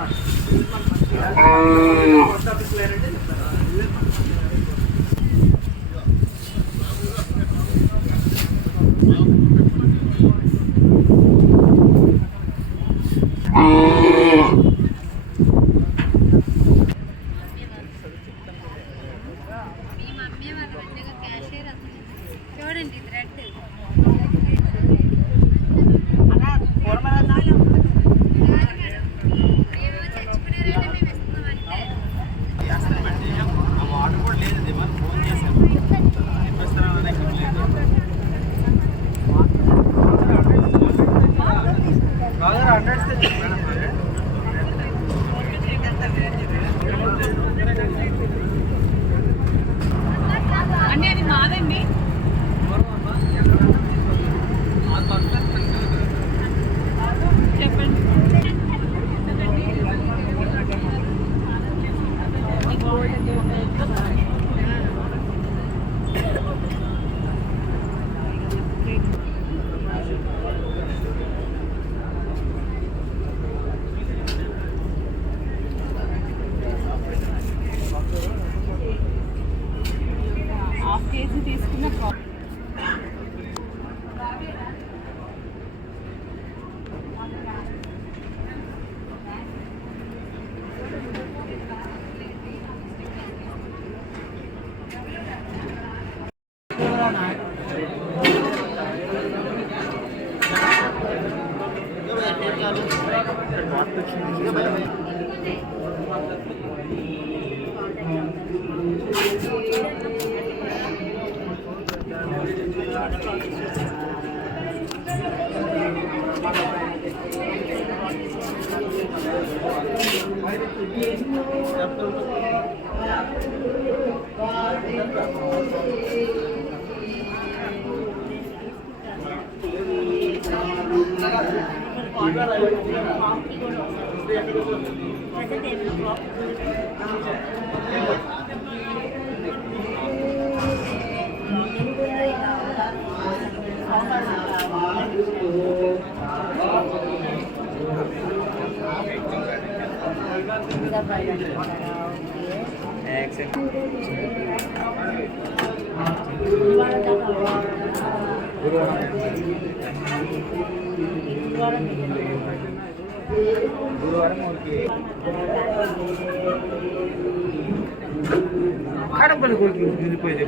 మీ mummy వాళ్ళ మధ్యగా cashier అతను చూడండి ఇది రెడ్ మేము చచ్చిపోయారంటే మేము ఇస్తున్నామంటే అంటే కాడంపల్లి కొడుకు వెళ్ళిపోయేది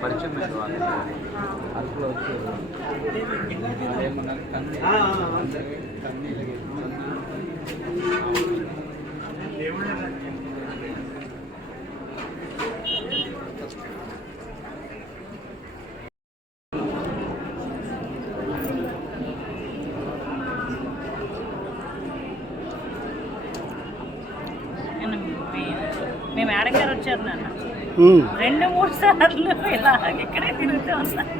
పరిచయం లేదు వాళ్ళకి. అరకు వచ్చి ఏమన్నారు కన్నీ కన్నీ మేడం గారు వచ్చారు నాన్న? రెండు మూడు సార్లు ఇలా ఇక్కడే తిరుగుతూ ఉన్నారు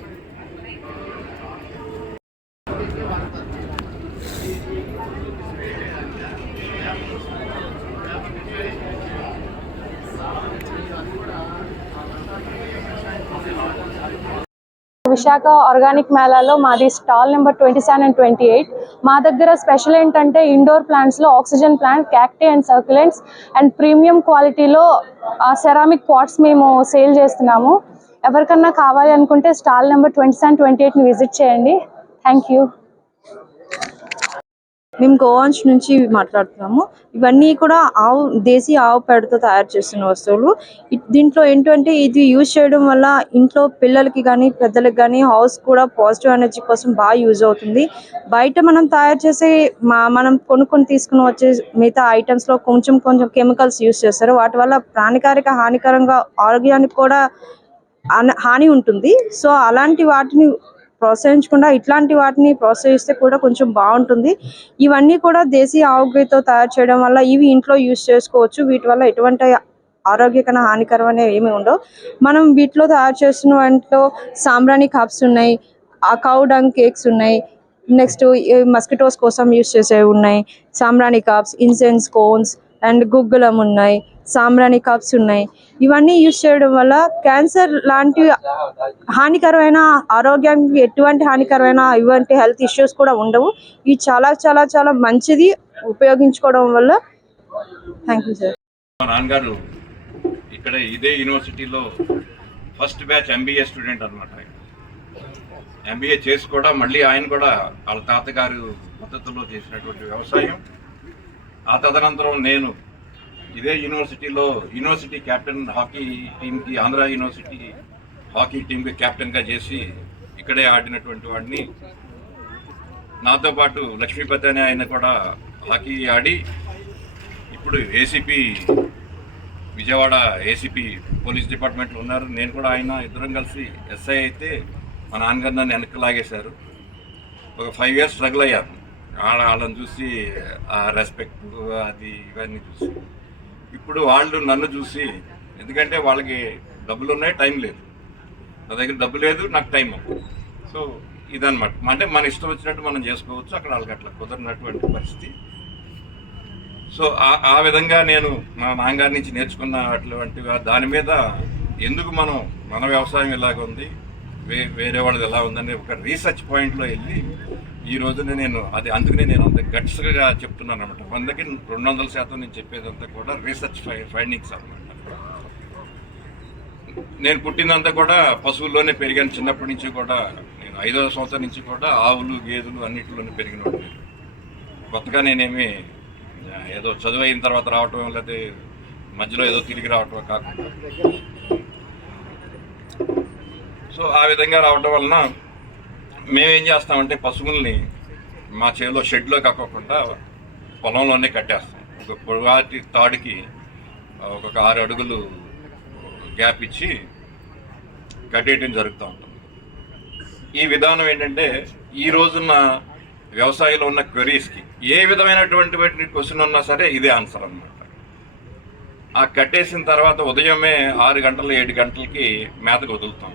విశాఖ ఆర్గానిక్ మేళాలో మాది stall number twenty seven and twenty eight. మా దగ్గర స్పెషల్ ఏంటంటే indoor ప్లాంట్స్లో oxygen plant cacti and succulents and premium క్వాలిటీలో సెరామిక్ పాట్స్ మేము సేల్ చేస్తున్నాము. ఎవరికన్నా కావాలి అనుకుంటే stall number twenty seven twenty ఎయిట్ని విజిట్ చేయండి. Thank you. మేము గోవాన్స్ నుంచి మాట్లాడుతున్నాము. ఇవన్నీ కూడా ఆవు దేశీ ఆవు పేడతో తయారు చేస్తున్న వస్తువులు. దీంట్లో ఏంటంటే ఇది యూజ్ చేయడం వల్ల ఇంట్లో పిల్లలకి కానీ పెద్దలకి కానీ హౌస్ కూడా పాజిటివ్ ఎనర్జీ కోసం బాగా యూజ్ అవుతుంది. బయట మనం తయారు చేసే మా మనం కొనుక్కొని తీసుకుని వచ్చే మిగతా ఐటమ్స్లో కొంచెం కొంచెం కెమికల్స్ యూజ్ చేస్తారు. వాటి వల్ల ప్రాణికారిక హానికరంగా ఆరోగ్యానికి కూడా హాని ఉంటుంది. సో అలాంటి వాటిని ప్రోత్సహించకుండా ఇట్లాంటి వాటిని ప్రోత్సహిస్తే కూడా కొంచెం బాగుంటుంది. ఇవన్నీ కూడా దేశీయ ఆవుగ్రతో తయారు చేయడం వల్ల ఇవి ఇంట్లో యూజ్ చేసుకోవచ్చు. వీటి వల్ల ఎటువంటి ఆరోగ్యకర అనేవి ఏమి ఉండవు. మనం వీటిలో తయారు చేస్తున్న వాటిలో సాంబ్రాణి కప్స్ ఉన్నాయి ఆ కౌ డంగ్ కేక్స్ ఉన్నాయి నెక్స్ట్ మస్కిటోస్ కోసం యూస్ చేసేవి ఉన్నాయి సాంబ్రాణి కప్స్ ఇన్సెన్స్ కోన్స్ అండ్ గుగ్గులం ఉన్నాయి. సాంబ్రాణి కప్స్ ఉన్నాయి. ఇవన్నీ యూజ్ చేయడం వల్ల క్యాన్సర్ లాంటి హానికరమైన ఆరోగ్యానికి ఎటువంటి హానికరమైన ఇటువంటి హెల్త్ ఇష్యూస్ కూడా ఉండవు. ఇవి చాలా చాలా చాలా మంచిది ఉపయోగించుకోవడం వల్ల. థ్యాంక్ యూ సార్ మా నాన్నగారు ఇక్కడ ఇదే యూనివర్సిటీలో ఫస్ట్ బ్యాచ్ ఎంబీఏ స్టూడెంట్ అనమాట ఎంబీఏ చేసి కూడా మళ్ళీ ఆయన కూడా వాళ్ళ తాతగారు పద్ధతిలో చేసినటువంటి వ్యవసాయం. ఆ తదనంతరం నేను ఇదే యూనివర్సిటీలో యూనివర్సిటీ కెప్టెన్ హాకీ టీంకి ఆంధ్ర యూనివర్సిటీ హాకీ టీంకి కెప్టెన్గా చేసి ఇక్కడే ఆడినటువంటి వాడిని. నాతో పాటు లక్ష్మీపతి అనే ఆయన కూడా హాకీ ఆడి ఇప్పుడు ఏసీపీ విజయవాడ ఏసీపీ పోలీస్ డిపార్ట్మెంట్లో ఉన్నారు. నేను కూడా ఆయన ఇద్దరం కలిసి ఎస్ఐ అయితే మా నాన్నగారు నన్ను వెనక్కి లాగేశారు. ఒక ఫైవ్ ఇయర్స్ స్ట్రగుల్ అయ్యాను. వాళ్ళని చూసి ఆ రెస్పెక్ట్ అది ఇవన్నీ చూసి. ఇప్పుడు వాళ్ళు నన్ను చూసి ఎందుకంటే వాళ్ళకి డబ్బులు ఉన్నాయి టైం లేదు. నా దగ్గర డబ్బు లేదు నాకు టైం సో ఇదనమాట అంటే మన ఇష్టం వచ్చినట్టు మనం చేసుకోవచ్చు అక్కడ వాళ్ళకి అట్లా కుదరినటువంటి పరిస్థితి. సో ఆ- ఆ విధంగా నేను మా నాన్నగారి నుంచి నేర్చుకున్న అటువంటి దాని మీద ఎందుకు మనం మన వ్యవసాయం ఎలాగ ఉంది వే వేరే వాళ్ళది ఎలా ఉందని ఒక రీసెర్చ్ పాయింట్లో వెళ్ళి ఈ రోజున నేను అది అందుకనే నేను అంత గట్స్గా చెప్తున్నాను అనమాట వందకి రెండు వందల శాతం నేను చెప్పేదంతా కూడా రీసెర్చ్ ఫైండింగ్స్ అనమాట నేను పుట్టినంతా కూడా పశువుల్లోనే పెరిగాను. చిన్నప్పటి నుంచి కూడా నేను ఐదవ సంవత్సరం నుంచి కూడా ఆవులు గేదెలు అన్నిటిలోనే పెరిగిన వాడిని. కొత్తగా నేనేమి ఏదో చదువు అయిన తర్వాత రావటం లేకపోతే మధ్యలో ఏదో తిరిగి రావటం కాకుండా. సో ఆ విధంగా రావటం వలన మేమేం చేస్తామంటే పశువుల్ని మా చేలో షెడ్లో కాకోకుండా పొలంలోనే కట్టేస్తాం. ఒక పొడవాటి తాడుకి ఒక ఆరు అడుగులు గ్యాప్ ఇచ్చి కట్టేయటం జరుగుతూ ఉంటుంది. ఈ విధానం ఏంటంటే ఈ రోజున్న వ్యవసాయంలో ఉన్న క్వరీస్కి ఏ విధమైనటువంటి క్వశ్చన్ ఉన్నా సరే ఇదే ఆన్సర్ అన్నమాట. ఆ కట్టేసిన తర్వాత ఉదయమే ఆరు గంటలు ఏడు గంటలకి మేతకు వదులుతాం.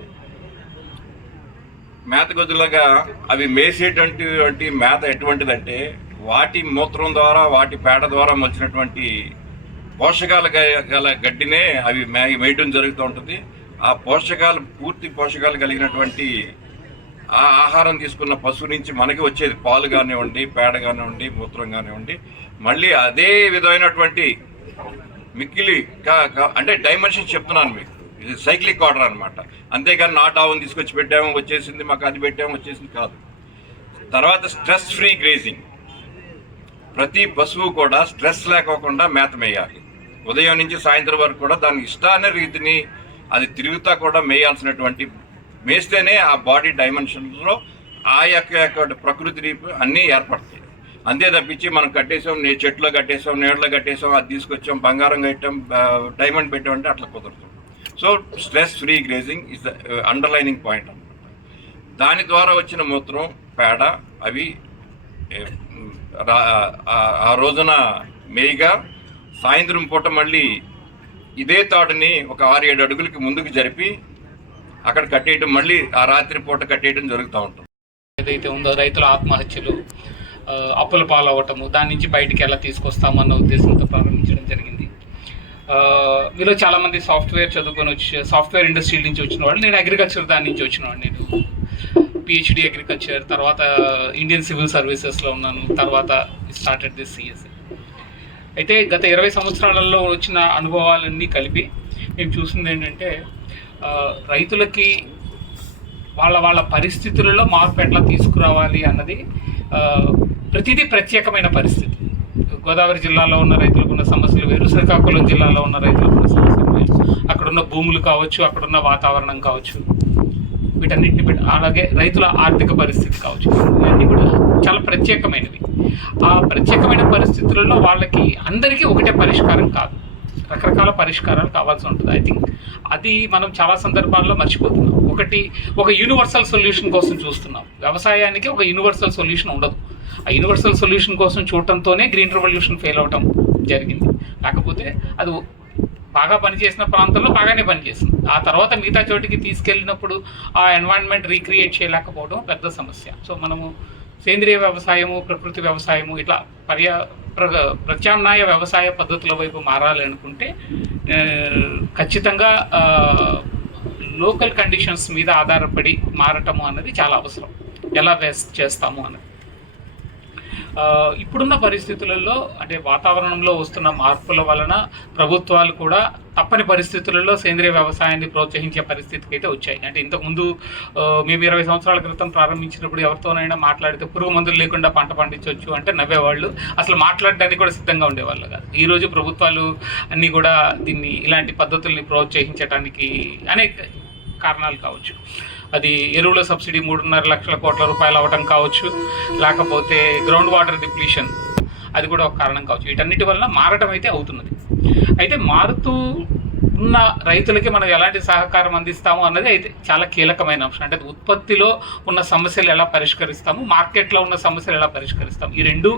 మేత వదిలగా అవి మేసేటువంటి మేత ఎటువంటిదంటే వాటి మూత్రం ద్వారా వాటి పేడ ద్వారా వచ్చినటువంటి పోషకాలు గ- గల గడ్డినే అవి మే- మేయడం జరుగుతూ ఉంటుంది. ఆ పోషకాలు పూర్తి పోషకాలు కలిగినటువంటి ఆ ఆహారం తీసుకున్న పశువు నుంచి మనకి వచ్చేది పాలు కానివ్వండి పేడ కానివ్వండి మూత్రం కానివ్వండి. మళ్ళీ అదే విధమైనటువంటి మిక్కిలి కా- కా- అంటే డైమెన్షన్ చెప్తున్నాను మీకు. ఇది సైక్లిక్ ఆర్డర్ అనమాట అంతేకాని నాట్ ఆవును తీసుకొచ్చి పెట్టాము వచ్చేసింది మాకు అది పెట్టాము వచ్చేసింది కాదు. తర్వాత స్ట్రెస్ ఫ్రీ గ్రేజింగ్ ప్రతి పశువు కూడా స్ట్రెస్ లేకోకుండా మేత మేయాలి ఉదయం నుంచి సాయంత్రం వరకు కూడా దాని ఇష్టాన్ని రీతిని అది తిరుగుతా కూడా మేయాల్సినటువంటి మేస్తేనే ఆ బాడీ డైమెన్షన్స్లో ఆ యొక్క యొక్క ప్రకృతి రీపు అన్నీ ఏర్పడతాయి. అంతే తప్పించి మనం కట్టేసాం నే చెట్లో కట్టేసాం నీళ్ళలో కట్టేసాం అది తీసుకొచ్చాం బంగారం కట్టాం డైమండ్ పెట్టామంటే అట్లా కుదరదు. So stress free grazing is the underlining point అనమాట దాని ద్వారా వచ్చిన మూత్రం పేడ అవి ఆ- రోజున మేయిగా సాయంత్రం పూట మళ్ళీ ఇదే తాడుని ఒక ఆరు ఏడు అడుగులకి ముందుకు జరిపి అక్కడ కట్టేయడం మళ్ళీ ఆ రాత్రి పూట కట్టేయడం జరుగుతూ ఉంటుంది. ఏదైతే ఉందో రైతుల ఆత్మహత్యలు అప్పుల పాలవటము దాని నుంచి బయటికి ఎలా తీసుకొస్తామన్న ఉద్దేశంతో ప్రారంభించడం జరిగింది. మీలో చాలామంది సాఫ్ట్వేర్ చదువుకొని వచ్చి సాఫ్ట్వేర్ ఇండస్ట్రీ నుంచి వచ్చిన వాళ్ళు. నేను అగ్రికల్చర్ దాని నుంచి వచ్చిన వాడిని నేను. పిహెచ్డి అగ్రికల్చర్ తర్వాత ఇండియన్ సివిల్ సర్వీసెస్లో ఉన్నాను. తర్వాత స్టార్టెడ్ దిస్ సిఎస్ఏ అయితే గత ఇరవై సంవత్సరాలలో వచ్చిన అనుభవాలన్నీ కలిపి మేము చూసింది ఏంటంటే రైతులకి వాళ్ళ వాళ్ళ పరిస్థితులలో మార్పు ఎట్లా తీసుకురావాలి అన్నది ప్రతిదీ ప్రత్యేకమైన పరిస్థితి. గోదావరి జిల్లాలో ఉన్న రైతులకు ఉన్న సమస్యలు వేరు శ్రీకాకుళం జిల్లాలో ఉన్న రైతులకు ఉన్న సమస్యలు వేరు. అక్కడున్న భూములు కావచ్చు అక్కడున్న వాతావరణం కావచ్చు వీటన్నిటిని అలాగే రైతుల ఆర్థిక పరిస్థితి కావచ్చు. ఇవన్నీ కూడా చాలా ప్రత్యేకమైనవి. ఆ ప్రత్యేకమైన పరిస్థితులలో వాళ్ళకి అందరికీ ఒకటే పరిష్కారం కాదు. రకరకాల పరిష్కారాలు కావాల్సి ఉంటుంది. ఐ థింక్ అది మనం చాలా సందర్భాల్లో మర్చిపోతున్నాం. ఒకటి ఒక యూనివర్సల్ సొల్యూషన్ కోసం చూస్తున్నాం. వ్యవసాయానికి ఒక యూనివర్సల్ సొల్యూషన్ ఉండదు. ఆ యూనివర్సల్ సొల్యూషన్ కోసం చూడటంతోనే గ్రీన్ రెవల్యూషన్ ఫెయిల్ అవటం జరిగింది. కాకపోతే అది బాగా పనిచేసిన ప్రాంతంలో బాగానే పనిచేసింది. ఆ తర్వాత మిగతా చోటికి తీసుకెళ్ళినప్పుడు ఆ ఎన్వైరన్మెంట్ రీక్రియేట్ చేయలేకపోవడం పెద్ద సమస్య. సో మనము సేంద్రియ వ్యవసాయము ప్రకృతి వ్యవసాయము ఇట్లా పర్యా ప్ర ప్రత్యామ్నాయ వ్యవసాయ పద్ధతుల వైపు మారాలి అనుకుంటే ఖచ్చితంగా లోకల్ కండిషన్స్ మీద ఆధారపడి మారటము అన్నది చాలా అవసరం. ఎలా వేస్ చేస్తాము అన్నది. ఇప్పుడున్న పరిస్థితులలో అంటే వాతావరణంలో వస్తున్న మార్పుల వలన ప్రభుత్వాలు కూడా తప్పని పరిస్థితులలో సేంద్రియ వ్యవసాయాన్ని ప్రోత్సహించే పరిస్థితికి అయితే వచ్చాయి. అంటే ఇంతకుముందు మేము ఇరవై సంవత్సరాల క్రితం ప్రారంభించినప్పుడు ఎవరితోనైనా మాట్లాడితే పురుగు మందులు లేకుండా పంట పండించవచ్చు అంటే నవ్వేవాళ్ళు. అసలు మాట్లాడడానికి కూడా సిద్ధంగా ఉండేవాళ్ళు కాదు. ఈరోజు ప్రభుత్వాలు అన్నీ కూడా దీన్ని ఇలాంటి పద్ధతుల్ని ప్రోత్సహించడానికి అనేక కారణాలు కావచ్చు. అది ఎరువుల సబ్సిడీ మూడున్నర లక్షల కోట్ల రూపాయలు అవ్వటం కావచ్చు లేకపోతే గ్రౌండ్ వాటర్ డిప్లీషన్ అది కూడా ఒక కారణం కావచ్చు. వీటన్నిటి వలన మారటం అయితే అవుతున్నది. అయితే మారుతూ ఉన్న రైతులకి మనం ఎలాంటి సహకారం అందిస్తాము అన్నది అయితే చాలా కీలకమైన అంశం. అంటే ఉత్పత్తిలో ఉన్న సమస్యలు ఎలా పరిష్కరిస్తాము మార్కెట్లో ఉన్న సమస్యలు ఎలా పరిష్కరిస్తాము ఈ రెండు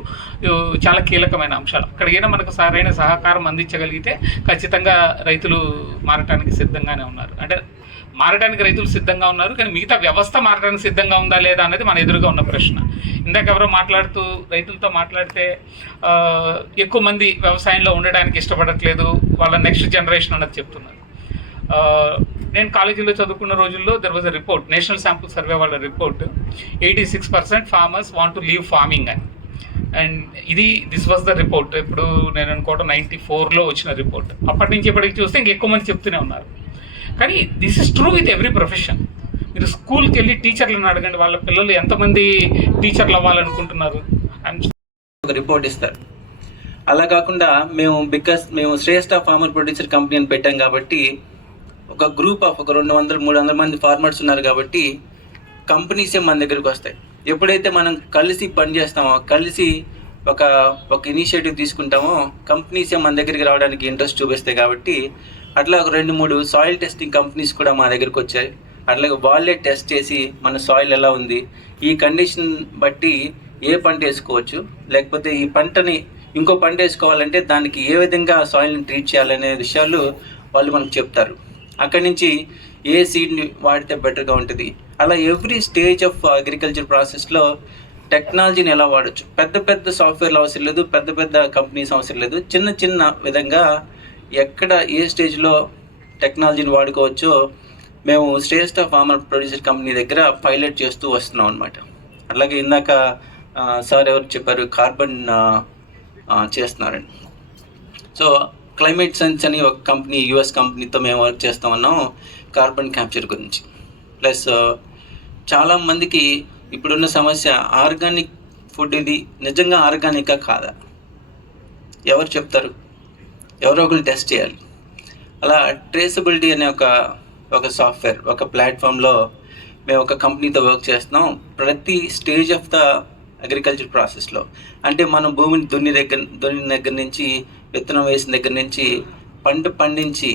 చాలా కీలకమైన అంశాలు. అక్కడికైనా మనకు సరైన సహకారం అందించగలిగితే ఖచ్చితంగా రైతులు మారటానికి సిద్ధంగానే ఉన్నారు. అంటే మారడానికి రైతులు సిద్ధంగా ఉన్నారు కానీ మిగతా వ్యవస్థ మారడానికి సిద్ధంగా ఉందా లేదా అనేది మన ఎదురుగా ఉన్న ప్రశ్న. ఇందాక ఎవరో మాట్లాడుతూ రైతులతో మాట్లాడితే ఎక్కువ మంది వ్యవసాయంలో ఉండడానికి ఇష్టపడట్లేదు వాళ్ళ నెక్స్ట్ జనరేషన్ అన్నది చెప్తున్నారు. నేను కాలేజీలో చదువుకున్న రోజుల్లో there was a report national sample survey వాళ్ళ report eighty six percent farmers want to leave farming అని. అండ్ ఇది దిస్ వాజ్ ద రిపోర్ట్ ఇప్పుడు నేను అనుకోవడం నైంటీ ఫోర్లో వచ్చిన రిపోర్ట్ అప్పటి నుంచి ఇప్పటికి చూస్తే ఇంకెక్కువ మంది చెప్తూనే ఉన్నారు. కానీ this is true with every profession మీరు స్కూల్కి వెళ్ళి టీచర్లను అడగండి వాళ్ళ పిల్లలు ఎంతమంది టీచర్లు అవ్వాలనుకుంటున్నారు? అని ఒక రిపోర్ట్ ఇస్తారు. అలా కాకుండా మేము బికాస్ మేము శ్రేష్ఠ ఫార్మర్ ప్రొడ్యూసర్ కంపెనీ అని పెట్టాం కాబట్టి ఒక గ్రూప్ ఆఫ్ ఒక రెండు వందల మూడు వందల మంది ఫార్మర్స్ ఉన్నారు కాబట్టి కంపెనీసే మన దగ్గరికి వస్తాయి. ఎప్పుడైతే మనం కలిసి పనిచేస్తామో కలిసి ఒక ఒక ఇనిషియేటివ్ తీసుకుంటామో కంపెనీసే మన దగ్గరికి రావడానికి ఇంట్రెస్ట్ చూపిస్తాయి కాబట్టి అట్లా ఒక రెండు మూడు సాయిల్ టెస్టింగ్ కంపెనీస్ కూడా మా దగ్గరికి వచ్చాయి. అట్లాగే వాళ్ళే టెస్ట్ చేసి మన సాయిల్ ఎలా ఉంది ఈ కండిషన్ బట్టి ఏ పంట వేసుకోవచ్చు లేకపోతే ఈ పంటని ఇంకో పంట వేసుకోవాలంటే దానికి ఏ విధంగా సాయిల్ని ట్రీట్ చేయాలనే విషయాలు వాళ్ళు మనకు చెప్తారు. అక్కడి నుంచి ఏ సీడ్ని వాడితే బెటర్గా ఉంటుంది? అలా ఎవ్రీ స్టేజ్ ఆఫ్ అగ్రికల్చర్ ప్రాసెస్లో టెక్నాలజీని ఎలా వాడచ్చు? పెద్ద పెద్ద సాఫ్ట్వేర్లు అవసరం లేదు పెద్ద పెద్ద కంపెనీస్ అవసరం లేదు చిన్న చిన్న విధంగా ఎక్కడ ఏ స్టేజ్లో టెక్నాలజీని వాడుకోవచ్చో మేము శ్రేష్ఠ ఫార్మర్ ప్రొడ్యూసర్ కంపెనీ దగ్గర పైలట్ చేస్తూ వస్తున్నాం అనమాట అలాగే ఇందాక సార్ ఎవరు చెప్పారు కార్బన్ ఆ, చేస్తున్నారండి సో క్లైమేట్ సైన్స్ అని ఒక కంపెనీ యుఎస్ కంపెనీతో మేము వర్క్ చేస్తా ఉన్నాం కార్బన్ క్యాప్చర్ గురించి. ప్లస్ చాలా మందికి ఇప్పుడున్న సమస్య ఆర్గానిక్ ఫుడ్ ఇది నిజంగా ఆర్గానికా కాదా? ఎవరు చెప్తారు? ఎవరో ఒకరు టెస్ట్ చేయాలి. అలా ట్రేసబిలిటీ అనే ఒక ఒక సాఫ్ట్వేర్ ఒక ప్లాట్ఫామ్లో మేము ఒక కంపెనీతో వర్క్ చేస్తున్నాం ప్రతి స్టేజ్ ఆఫ్ ద అగ్రికల్చర్ ప్రాసెస్లో అంటే మనం భూమిని దున్ని దగ్గర దున్ని దగ్గర నుంచి విత్తనం వేసిన దగ్గర నుంచి పంట పండించి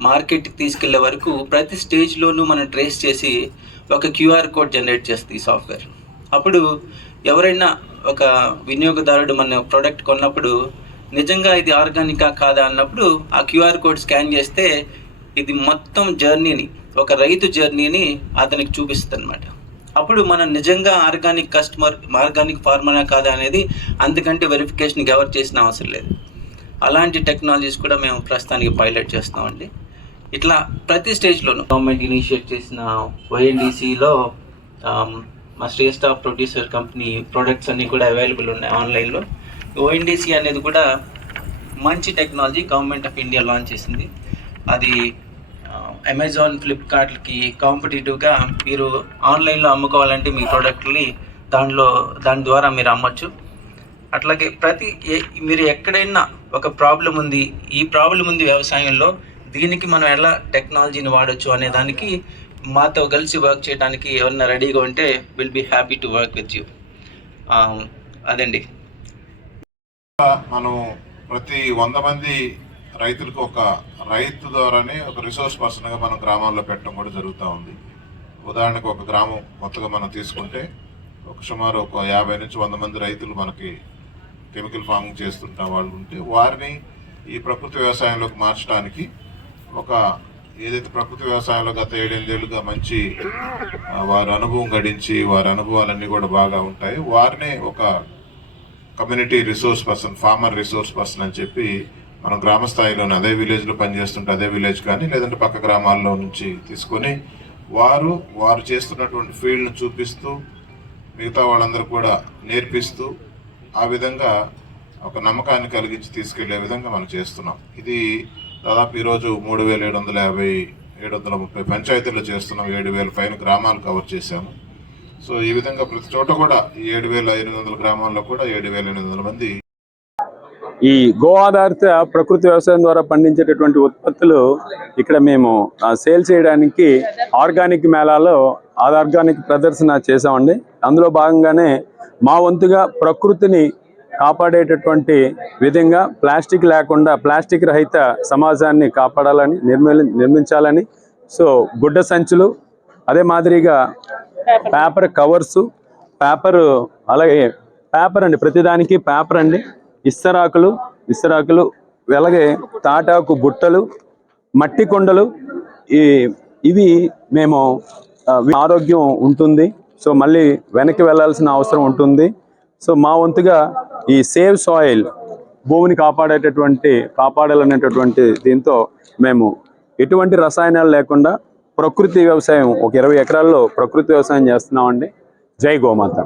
మార్కెట్కి తీసుకెళ్ళే వరకు ప్రతి స్టేజ్లోనూ మనం ట్రేస్ చేసి ఒక క్యూఆర్ కోడ్ జనరేట్ చేస్తుంది ఈ సాఫ్ట్వేర్ అప్పుడు ఎవరైనా ఒక వినియోగదారుడు మన ప్రోడక్ట్ కొన్నప్పుడు నిజంగా ఇది ఆర్గానికా కాదా అన్నప్పుడు ఆ క్యూఆర్ కోడ్ స్కాన్ చేస్తే ఇది మొత్తం జర్నీని ఒక రైతు జర్నీని అతనికి చూపిస్తుంది అనమాట అప్పుడు మనం నిజంగా ఆర్గానిక్ కస్టమర్ ఆర్గానిక్ ఫార్మరా కాదా అనేది అందుకంటే వెరిఫికేషన్కి ఎవరు చేసిన అవసరం లేదు. అలాంటి టెక్నాలజీస్ కూడా మేము ప్రస్తుతానికి పైలట్ చేస్తామండి ఇట్లా ప్రతి స్టేజ్లోనూ గవర్నమెంట్ ఇనిషియేట్ చేసిన వైఎన్డీసీలో మా శ్రేష్ట ప్రొడ్యూసర్ కంపెనీ ప్రొడక్ట్స్ అన్నీ కూడా అవైలబుల్ ఉన్నాయి ఆన్లైన్లో. ఓఎన్డీసీ అనేది కూడా మంచి technology government of India launch చేసింది. అది అమెజాన్ ఫ్లిప్కార్ట్కి కాంపిటేటివ్గా మీరు ఆన్లైన్లో అమ్ముకోవాలంటే మీ ప్రోడక్ట్ని దానిలో దాని ద్వారా మీరు అమ్మొచ్చు. అట్లాగే ప్రతి ఏ- మీరు ఎక్కడైనా ఒక ప్రాబ్లం ఉంది ఈ ప్రాబ్లం ఉంది వ్యవసాయంలో దీనికి మనం ఎలా టెక్నాలజీని వాడొచ్చు అనే దానికి మాతో కలిసి వర్క్ చేయడానికి ఎవరన్నా రెడీగా ఉంటే will be happy to work with you అదండి. మనం ప్రతి వంద మంది రైతులకు ఒక రైతు ద్వారానే ఒక రిసోర్స్ పర్సన్గా మనం గ్రామాల్లో పెట్టడం కూడా జరుగుతూ ఉంది. ఉదాహరణకు ఒక గ్రామం కొత్తగా మనం తీసుకుంటే ఒక సుమారు ఒక యాభై నుంచి వంద మంది రైతులు మనకి కెమికల్ ఫార్మింగ్ చేస్తుంటా వాళ్ళు ఉంటే వారిని ఈ ప్రకృతి వ్యవసాయంలోకి మార్చడానికి ఒక ఏదైతే ప్రకృతి వ్యవసాయంలో గత ఏడెనిమిదేళ్ళుగా మంచి వారి అనుభవం గడించి వారి అనుభవాలన్నీ కూడా బాగా ఉంటాయి. వారినే ఒక community resource person farmer resource person అని చెప్పి మనం గ్రామ స్థాయిలోనే అదే విలేజ్లో పనిచేస్తుంటే అదే విలేజ్ కానీ లేదంటే పక్క గ్రామాల్లో నుంచి తీసుకొని వారు వారు చేస్తున్నటువంటి ఫీల్డ్ను చూపిస్తూ మిగతా వాళ్ళందరూ కూడా నేర్పిస్తూ ఆ విధంగా ఒక నమ్మకాన్ని కలిగించి తీసుకెళ్ళే విధంగా మనం చేస్తున్నాం. ఇది దాదాపు ఈరోజు మూడు వేల ఏడు వందల యాభై ఏడు వందల ముప్పై పంచాయతీలు చేస్తున్నాం. ఏడు వేల పైన గ్రామాలు కవర్ చేశాము. సో ఈ విధంగా ప్రతి చోట కూడా ఈ ఏడు వేల ఎనిమిది వందల గ్రామాల్లో కూడా ఏడు వేల ఎనిమిది వందల మంది ఈ గో ఆధారిత ప్రకృతి వ్యవసాయం ద్వారా పండించేటటువంటి ఉత్పత్తులు ఇక్కడ మేము సేల్ చేయడానికి ఆర్గానిక్ మేళాలో ఆ ఆర్గానిక్ ప్రదర్శన చేసామండి అందులో భాగంగానే మా వంతుగా ప్రకృతిని కాపాడేటటువంటి విధంగా ప్లాస్టిక్ లేకుండా ప్లాస్టిక్ రహిత సమాజాన్ని కాపాడాలని నిర్మి నిర్మించాలని సో గుడ్డ సంచులు అదే మాదిరిగా పేపర్ కవర్స్ పేపర్ అలాగే పేపర్ అండి. ప్రతిదానికి పేపర్ అండి. ఇస్తరాకులు ఇస్తరాకులు అలాగే తాటాకు బుట్టలు మట్టి కొండలు ఈ ఇవి మేము ఆరోగ్యం ఉంటుంది. సో మళ్ళీ వెనక్కి వెళ్ళాల్సిన అవసరం ఉంటుంది. సో మా వంతుగా ఈ సేవ్ సాయిల్ భూమిని కాపాడేటటువంటి కాపాడాలనేటటువంటి దీంతో మేము ఎటువంటి రసాయనాలు లేకుండా ప్రకృతి వ్యవసాయం ఒక ఇరవై ఎకరాల్లో ప్రకృతి వ్యవసాయం చేస్తున్నామండి. జై గోమాత.